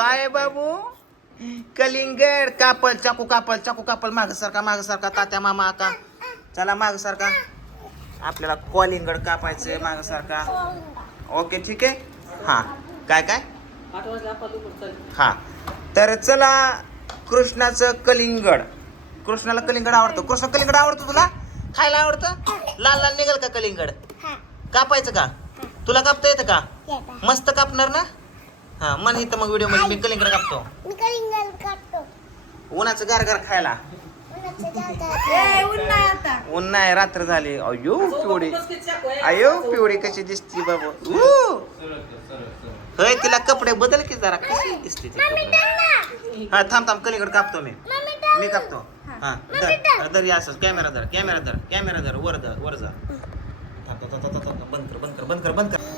काय बाबू? कलिंगड कापल चाकू कापल चाकू कापल माग सारखा माग सारखा तात्या मामा आका. चला माग सारखा. आपल्याला कलिंगड कापायचंय माग सारखा. ओके ठीक आहे? हा. काय काय? हा. तर चला कृष्णाचं कलिंगड. कृष्णाला कलिंगड आवडतं. कृष्ण कलिंगड आवडतं तुला? खायला आवडतं? लाल लाल निघाल का कलिंगड? कापायचं का? तुला कापता येतं का? मस्त कापणार ना? हा मन इथं मग व्हिडिओमध्ये मी कलिंगड कापतो. मी कलिंगड काढतो उन्हाचं गार गार खायला. ए, उन्हाळा आता. ऊन नाही रात्र झाली. अयो पिवडी अयो पिवडी कशी दिसती बाबा. होय तिला कपडे बदल की जरा. कशी दिसते ती? मम्मी कपडे? टाक ना. हा थांब थांब कलिंगड कापतो मी. मम्मी टाक. मी कापतो. हा. धर धर या असंच. कॅमेरा धर कॅमेरा धर कॅमेरा धर वर धर वर जा. बंद कर बंद कर बंद कर बंद कर.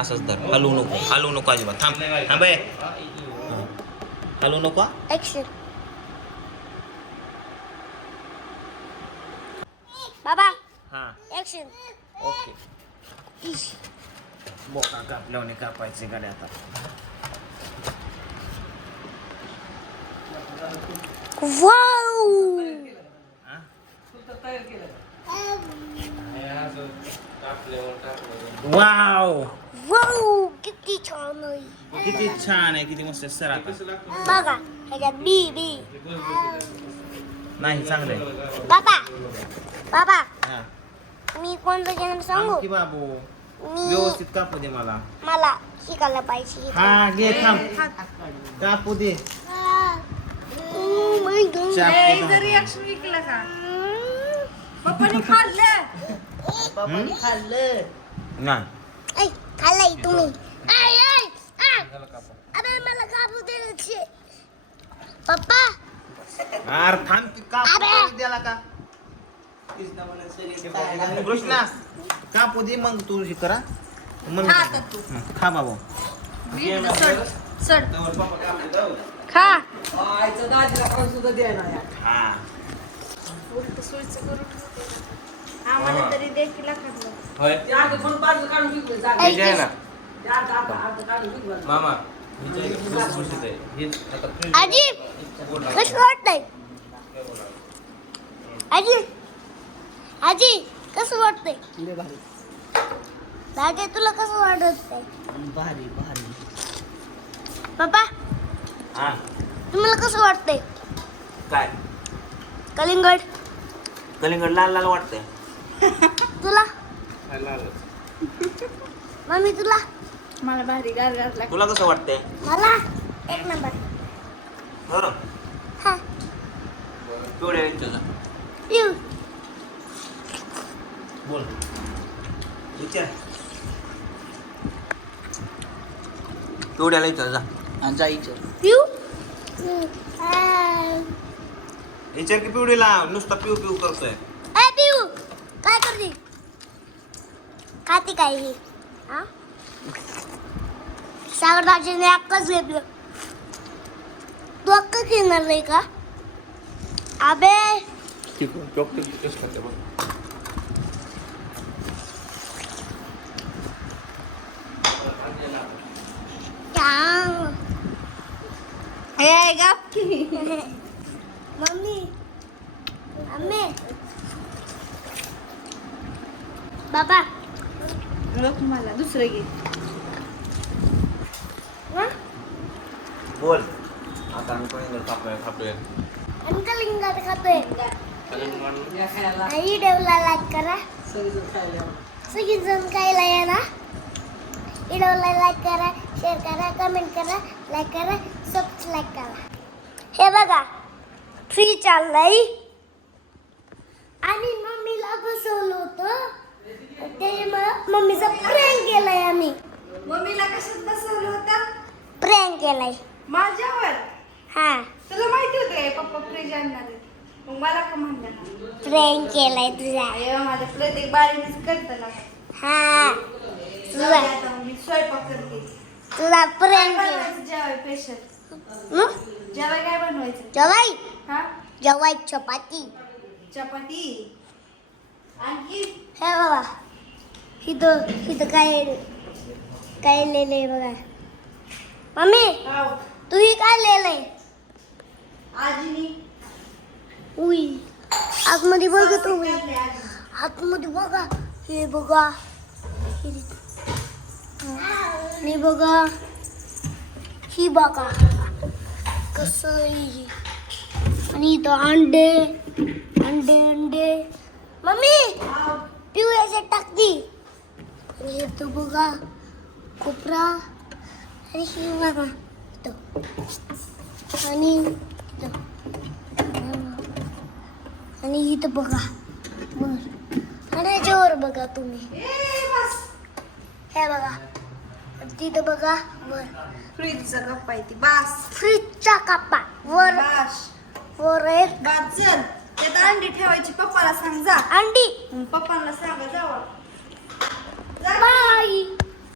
असंच धर हलवू नको हलवू नको अजिबात थांब थांब ए. हा. हलवू नको. बाबा हा ऍक्शन ओके बोका कापल्याने कापायचे गाड्या आता वाव हा? वाव वाव किती छान आहे किती छान आहे किती मस्त सर आता. बघा ह्याच्यात बी बी. नाही चांगलं आहे. बाबा बाबा हा. मी कोणतं चॅनल सांगू? आणखी बाबू मी व्यवस्थित कापू दे मला. मला शिकायला पाहिजे. हा घे थांब. कापू दे. Oh my God. चाकू जरी धर. अक्षर विकलं का? हम्म. पप्पाने खाल्लं? नाही ऐ, खाल्लंय तुम्ही. पप्पा. अरे थांब की. तरी द्याला का? कृष्णा कापू दे मग तू हे करा. मग खा तू. हं, बाबू. सड सड खा. हा आम्हाला तरी देखील होय. ऐ, हे जे आहे ना मामा आजी कसं वाटतंय? आजी आजी कसं वाटतंय? राजे तुला कसं वाटत भारी भारी. पप्पा हा. तुम्हाला कसं वाटतंय? काय? कलिंगड. कलिंगड लाल लाल वाटतंय. तुला? मम्मी तुला? मला भारी गार तुला कसं वाटतंय? मला एक नंबर. बरं हा. येऊ बोल. विचार. जा. विचार की पिवडीला नुसता पिऊ पिऊ करतोय. ए पिऊ काय करते? खाते काय हे? हा? सागर दाजीने अक्काच घेतलं तू अक्का घेणार नाही का अबे मम्मी मम्मी बाबा मला दुसरं घे हा? बोल. आता आम्ही कलिंगड खातोय खातोय. आणि कलिंगड खातोय. आणि व्हिडिओला लाईक करा. सगळीजण खायला या. ना. व्हिडिओला लाईक करा शेअर करा कमेंट करा लाईक करा सबस्क्राईब करा. हे बघा फ्री चाललंय. आणि मम्मीला बसवलं होतं. त्याच्यामुळं मम्मीचा प्रँक केलाय आम्ही. मम्मीला कशात बसवलं? प्रँक केलाय. माझ्यावर? हा. तुला माहिती होतं काय पप्पा फ्रीज आणणार आहेत? मग मला का म्हणलं ना प्रँक केलाय तुझा. अरे माझ्या प्रत्येक बारीनेच करतं ना. हा. तुझा. आता मी स्वयंपाक करते. तुझा काय बनवायचं जेवाय स्पेशल हं? जेवाय काय बनवायचं? जवाई हा? जवाई चपाती. चपाती? आणखी? हे बाबा इथं इथं काय काय लिहिलंय बघा. मम्मी हाव. तू ही काय लिहिलंय? आजीनी. उई. आतमध्ये बघ तू काढले आजी. आतमध्ये बघा. हे बघा. हे बघा. ही बघा. कसं. आणि इथं अंडे. अंडे अंडे. मम्मी. पिवळ्याचे टाकती आणि हे तो बघा. कोपरा. आणि हे बघा इथं. आणि. आणि इथं बघा बर आणि याच्यावर बघा तुम्ही. हे बघा तिथं बघा वर फ्रीजचा गप्पा आहे ती बास फ्रीजचा कप्पा वर बास वर एक बास चल त्यात अंडी ठेवायची पप्पाला सांग जा अंडी पप्पाला सांगा जावं बाय